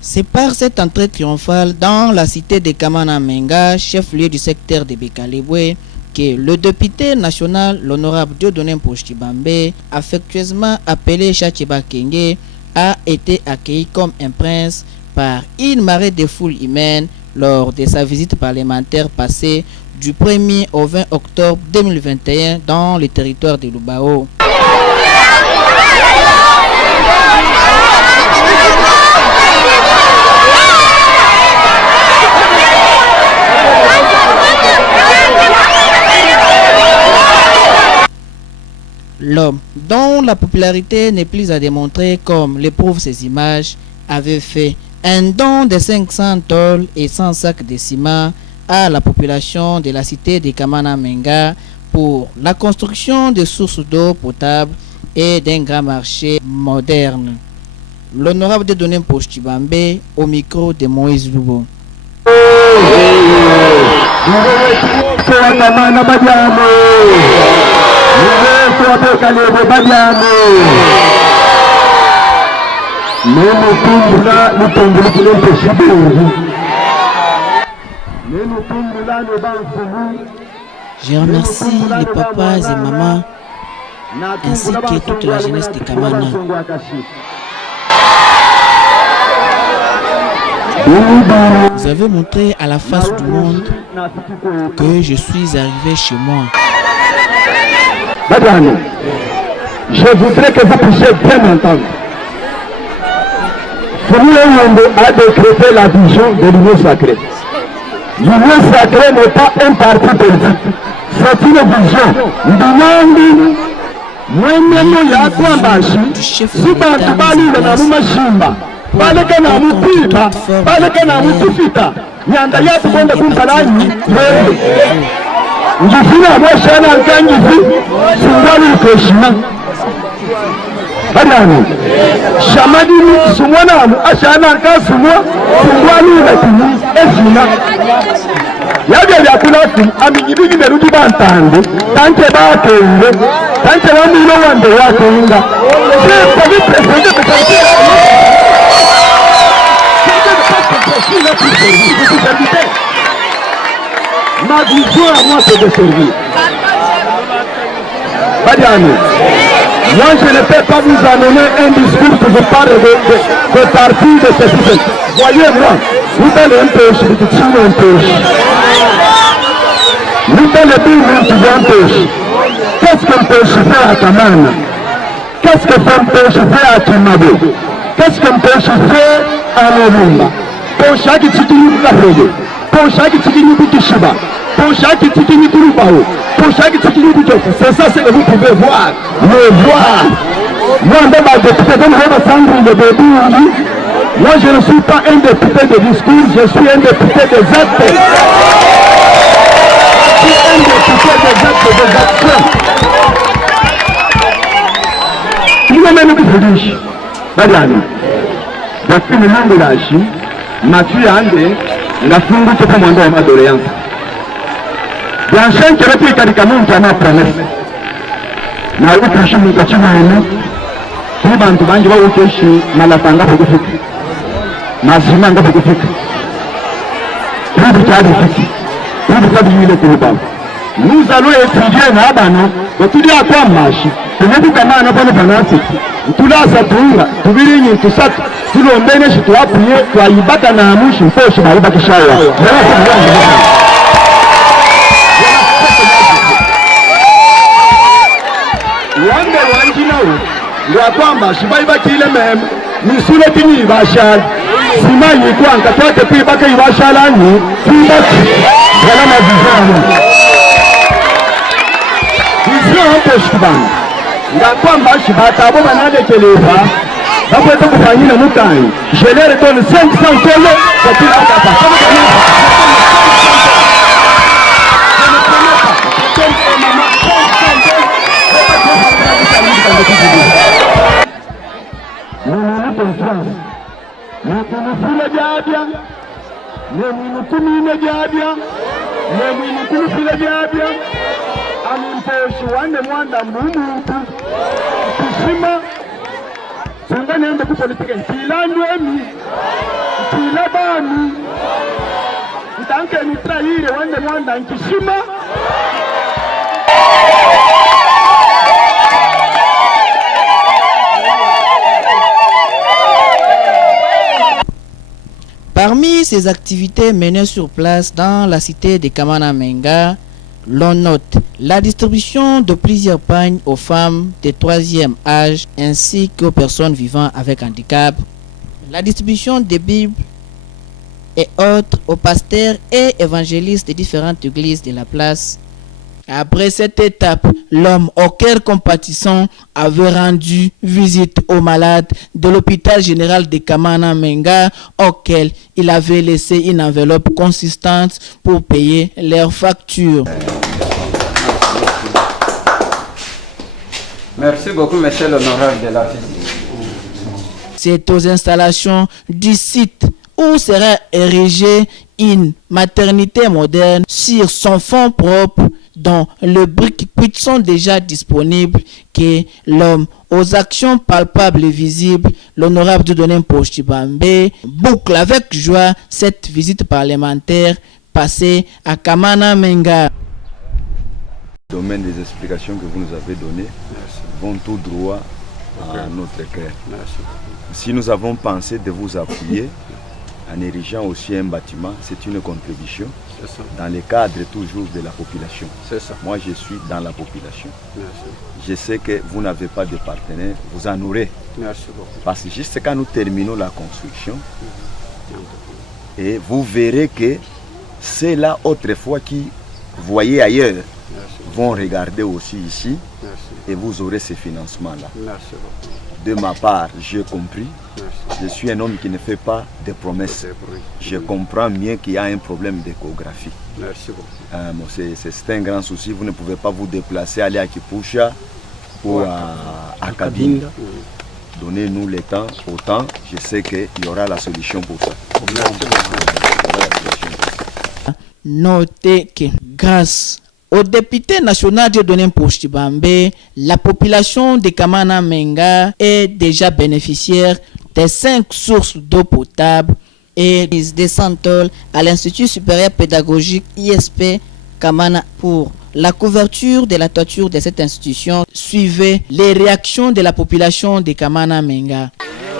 C'est par cette entrée triomphale dans la cité de Kamana Menga, chef-lieu du secteur de Bekalebwe, que le député national, l'honorable Dieudonné Mposhi-Bambé, affectueusement appelé Chacheba Kenge, a été accueilli comme un prince par une marée de foules humaines lors de sa visite parlementaire passée du 1er au 20 octobre 2021 dans le territoire de Lubao. L'homme, dont la popularité n'est plus à démontrer comme le prouvent ces images, avait fait un don de 500 tôles et 100 sacs de ciment à la population de la cité de Kamana Menga pour la construction de sources d'eau potable et d'un grand marché moderne. L'honorable Dieudonné Mposhi-Bambé au micro de Moïse Lubo. Je remercie les papas et mamans ainsi que toute la jeunesse de Kamana. Vous avez montré à la face du monde que je suis arrivé chez moi. Madame, je voudrais que vous puissiez bien m'entendre. Fouillé a décrété la vision de l'union sacrée. L'union sacrée n'est pas un parti politique, c'est une vision. Mwenye ya kwambashi, subantu balile na mumashimba, baleke na mupima, baleke na mupufita, nyanda yatu kwenda kumpalanyi, njifina mwashana nkanyifi, sungwali ukeshima. Badani, shamadini sumwanamu, ashana nkasumwa, sungwali ukeshima, eshima. Yabya byakulati aminyibigi beruti bantande tante bakenge tante bamino wande yakenga c'est pas président de ma vision à moi c'est de servir. Badiane, moi je ne peux pas vous amener un discours que je parle de parti de ce système. Voyez-moi, vous allez un peu, je vous dis un peu. Nous allons un peu. Qu'est-ce qu'on peut faire à Kamana? Qu'est-ce qu'on peut faire à Kimabo? Qu'est-ce qu'on peut faire à Morumba? Pour chaque titre de Kafrede, pour chaque titre de Kishiba, pour chaque titre de Kurubao, pour chaque titre de Kyoto. C'est ça ce que vous pouvez voir. Le voir. Moi, dans ma député, dans ma chambre de Bédou, moi je ne suis pas un député de discours, je suis un député des actes. Je suis un député des actes et des actions. Il m'a même dit, Badani, depuis le nom de l'âge, Mathieu Andé, la fungu de commandant à Madoléan. Dans 5 répliques à Canon, qui m'a promis. Na ukashi mukachima ene, ni bantu bangi ba ukeshi malatanga kufika. Mazima nga kufika. Bibi cyari fiki. Bibi kabiyile kuba. Nous allons étudier na bano, batuli akwa mashi. Tunebu kama na bano banasi. Tulasa tunga, tubirinyi tusatu. Tulombene shi tuapuye, tuayibata na amushi mposhi baiba kishawa. Wande wanjinawo ngwa kwamba shibaiba kile meme nisule kinyi bashala simanyi kwanga tote pibaka ibashala ni pibaki wala mavizana vision hapo shibanga ngwa kwamba shibata abo banadekeleza bakwete kufanyina mutani jelere tone 500 tole kwa kila hapa nemwinukumine byabya nemwinukulupile byabya amimposhi wande mwanda mbumuntu kishima sunga nende kupolitike ntilandwemi ntilabami ntanke nitrahire wande mwanda nkishima. Parmi ces activités menées sur place dans la cité de Kamana Menga, l'on note la distribution de plusieurs pagnes aux femmes de 3e âge ainsi qu'aux personnes vivant avec handicap, la distribution des Bibles et autres aux pasteurs et évangélistes des différentes églises de la place. Après cette étape, l'homme au cœur compatissant avait rendu visite aux malades de l'hôpital général de Kamana Menga, auquel il avait laissé une enveloppe consistante pour payer leurs factures. Merci beaucoup, monsieur l'honorable de la visite. C'est aux installations du site où sera érigée une maternité moderne sur son fonds propre dont les briques sont déjà disponibles que l'homme aux actions palpables et visibles, l'honorable Dieudonné Mposhi-Bambé, boucle avec joie cette visite parlementaire passée à Kamana Menga. Le domaine des explications que vous nous avez données vont tout droit à notre cœur. Si nous avons pensé de vous appuyer en érigeant aussi un bâtiment, c'est une contribution dans le cadre toujours de la population. Moi, je suis dans la population. Je sais que vous n'avez pas de partenaire, vous en aurez. Parce que juste quand nous terminons la construction, et vous verrez que c'est là autrefois qui voyaient ailleurs vont regarder aussi ici et vous aurez ces financements-là. De ma part, j'ai compris. Je suis un homme qui ne fait pas de promesses. Je comprends bien qu'il y a un problème d'échographie. C'est un grand souci. Vous ne pouvez pas vous déplacer, aller à Kipusha ou à Kabine. Donnez-nous le temps, autant. Je sais qu'il y aura la solution pour ça. Notez que grâce au député national Dieudonné Mposhi-Bambé, la population de Kamana Menga est déjà bénéficiaire des 5 sources d'eau potable et des centres à l'Institut supérieur pédagogique ISP Kamana. Pour la couverture de la toiture de cette institution, suivez les réactions de la population de Kamana Menga.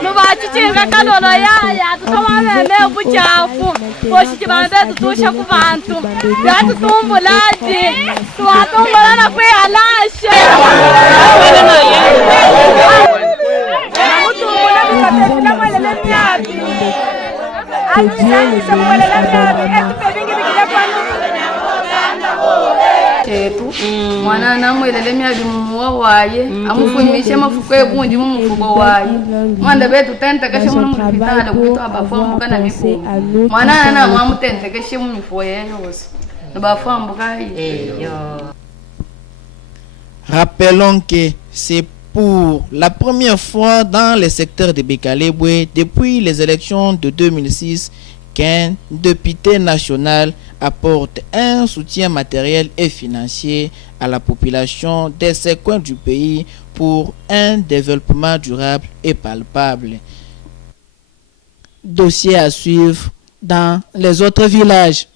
Nubachikinga kanono yaya tutomameme buchafu Mposhi-Bambé tutusha ku bantu byatutumbulati tuwatumbulana kwihalashe mwana namwelele myali mumuwa waye amufunyimishe mafuko egundi mumufuko waye mwanda betu tentekeshe muno mulipitala kuito abafambuka na mifuko mwana na mwamutentekeshe mumifuko yeyose nabafambuka eyo. Rappelons que c'est pour la première fois dans le secteur de Bekalebwe depuis les élections de 2006 qu'un député national apporte un soutien matériel et financier à la population de ces coins du pays pour un développement durable et palpable. Dossier à suivre dans les autres villages.